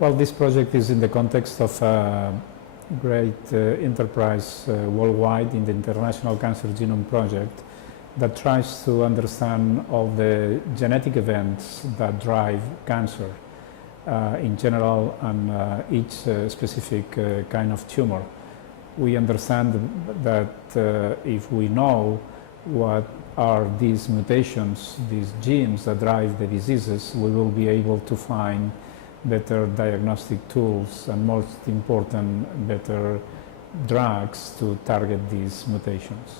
Well, this project is in the context of a great enterprise worldwide in the International Cancer Genome Project that tries to understand all the genetic events that drive cancer in general and each specific kind of tumor. We understand that if we know what are these mutations, these genes that drive the diseases, we will be able to find better diagnostic tools and, most important, better drugs to target these mutations.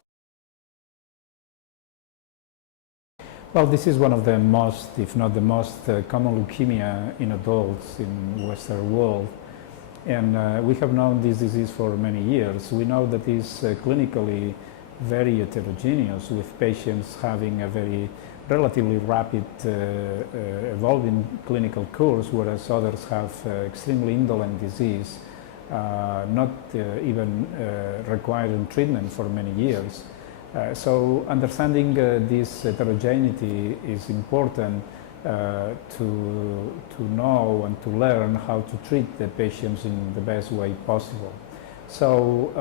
Well, this is one of the most, if not the most, common leukemia in adults in Western world. And we have known this disease for many years. We know that it's clinically very heterogeneous, with patients having a very relatively rapid evolving clinical course, whereas others have extremely indolent disease, not even requiring treatment for many years. So understanding this heterogeneity is important to know and to learn how to treat the patients in the best way possible. So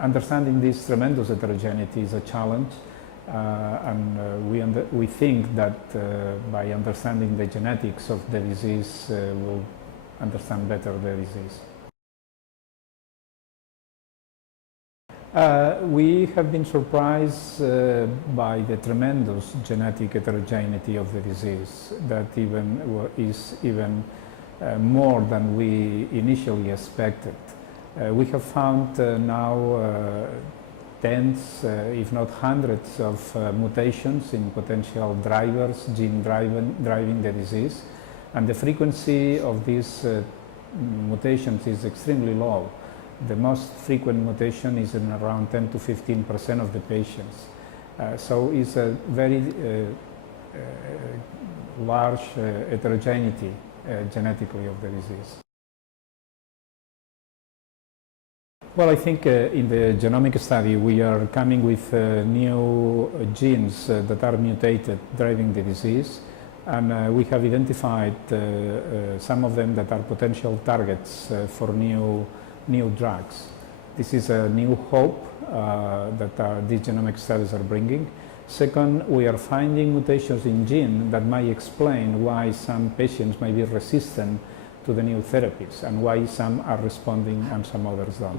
understanding this tremendous heterogeneity is a challenge. And we think that by understanding the genetics of the disease, we'll understand better the disease. We have been surprised by the tremendous genetic heterogeneity of the disease, that is even more than we initially expected. We have found now tens, if not hundreds of mutations in potential drivers, gene driving the disease, and the frequency of these mutations is extremely low. The most frequent mutation is in around 10 to 15% of the patients. So it's a very large heterogeneity genetically of the disease. Well, I think in the genomic study we are coming with new genes that are mutated driving the disease, and we have identified some of them that are potential targets for new drugs. This is a new hope that these genomic studies are bringing. Second, we are finding mutations in genes that might explain why some patients may be resistant to the new therapies and why some are responding and some others don't.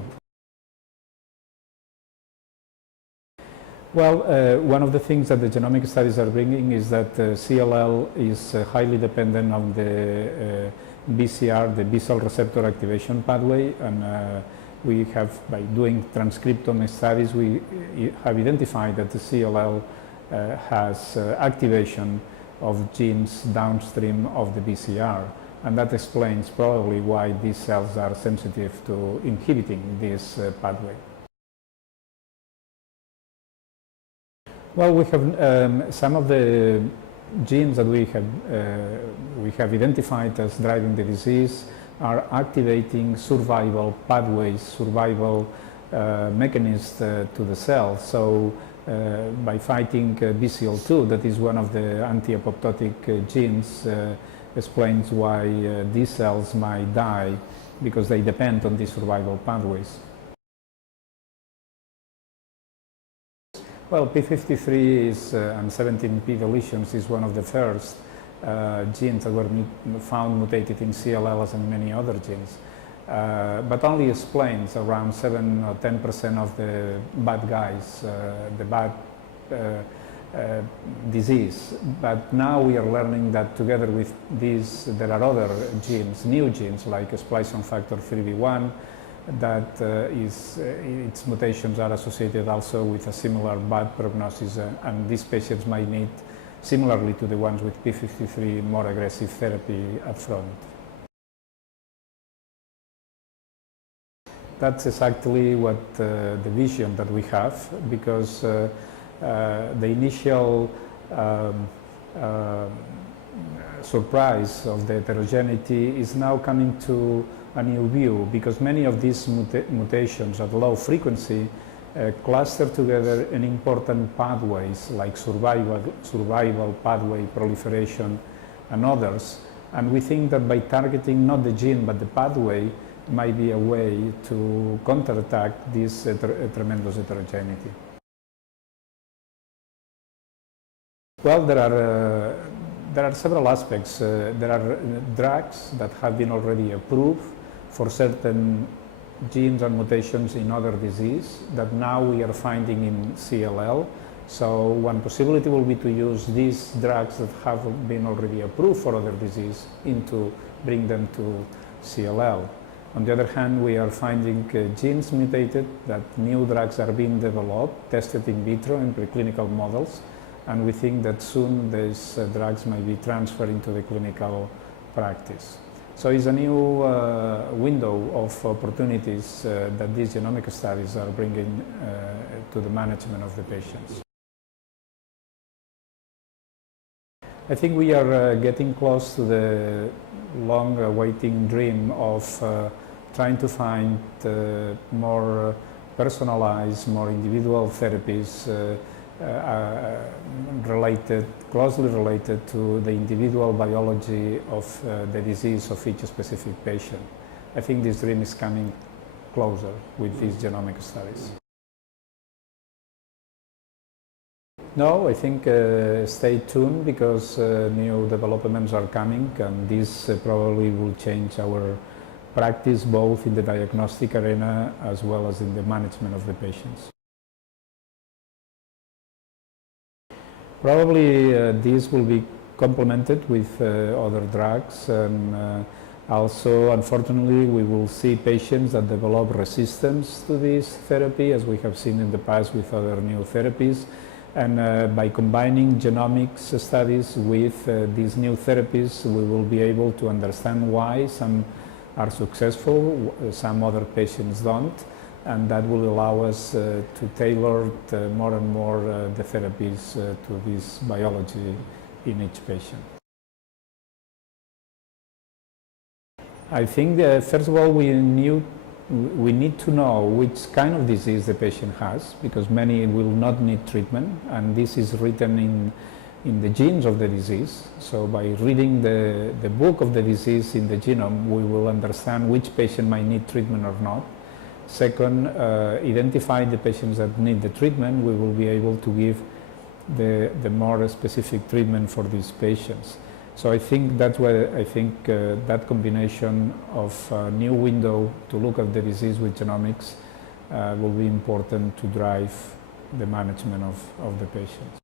Well, one of the things that the genomic studies are bringing is that CLL is highly dependent on the BCR, the B-cell receptor activation pathway, and we have, by doing transcriptome studies, we have identified that the CLL has activation of genes downstream of the BCR, and that explains probably why these cells are sensitive to inhibiting this pathway. Well, we have some of the genes that we have identified as driving the disease are activating survival pathways, survival mechanisms to the cell. So by fighting BCL2, that is one of the anti-apoptotic genes, explains why these cells might die, because they depend on these survival pathways. Well, p53 is, and 17p deletions is one of the first genes that were found mutated in CLL, as in many other genes, but only explains around 7 or 10% of the bad guys, the bad disease. But now we are learning that together with these, there are other genes, new genes like splicing factor 3b1, that its mutations are associated also with a similar bad prognosis, and these patients might need, similarly to the ones with p53, more aggressive therapy up front. That's exactly what the vision that we have, because the initial surprise of the heterogeneity is now coming to a new view, because many of these mutations at low frequency cluster together in important pathways like survival pathway, proliferation, and others, And we think that by targeting not the gene but the pathway might be a way to counterattack this tremendous heterogeneity. Well, there are several aspects. There are drugs that have been already approved for certain genes and mutations in other disease that now we are finding in CLL. So one possibility will be to use these drugs that have been already approved for other disease into bring them to CLL. On the other hand, we are finding genes mutated, that new drugs are being developed, tested in vitro in preclinical models, and we think that soon these drugs might be transferred into the clinical practice. So it's a new window of opportunities that these genomic studies are bringing to the management of the patients. I think we are getting close to the long-awaiting dream of trying to find more personalized, more individual therapies closely related to the individual biology of the disease of each specific patient. I think this dream is coming closer with these genomic studies. No, I think stay tuned because new developments are coming, and this probably will change our practice both in the diagnostic arena as well as in the management of the patients. Probably this will be complemented with other drugs, and also unfortunately we will see patients that develop resistance to this therapy, as we have seen in the past with other new therapies. And by combining genomics studies with these new therapies, we will be able to understand why some are successful, some other patients don't, and that will allow us to tailor more and more the therapies to this biology in each patient. I think first of all we need to know which kind of disease the patient has, because many will not need treatment, and this is written in the genes of the disease. So by reading the book of the disease in the genome, we will understand which patient might need treatment or not. Second, identify the patients that need the treatment. We will be able to give the more specific treatment for these patients. So I think that's where I think that combination of a new window to look at the disease with genomics will be important to drive the management of the patients.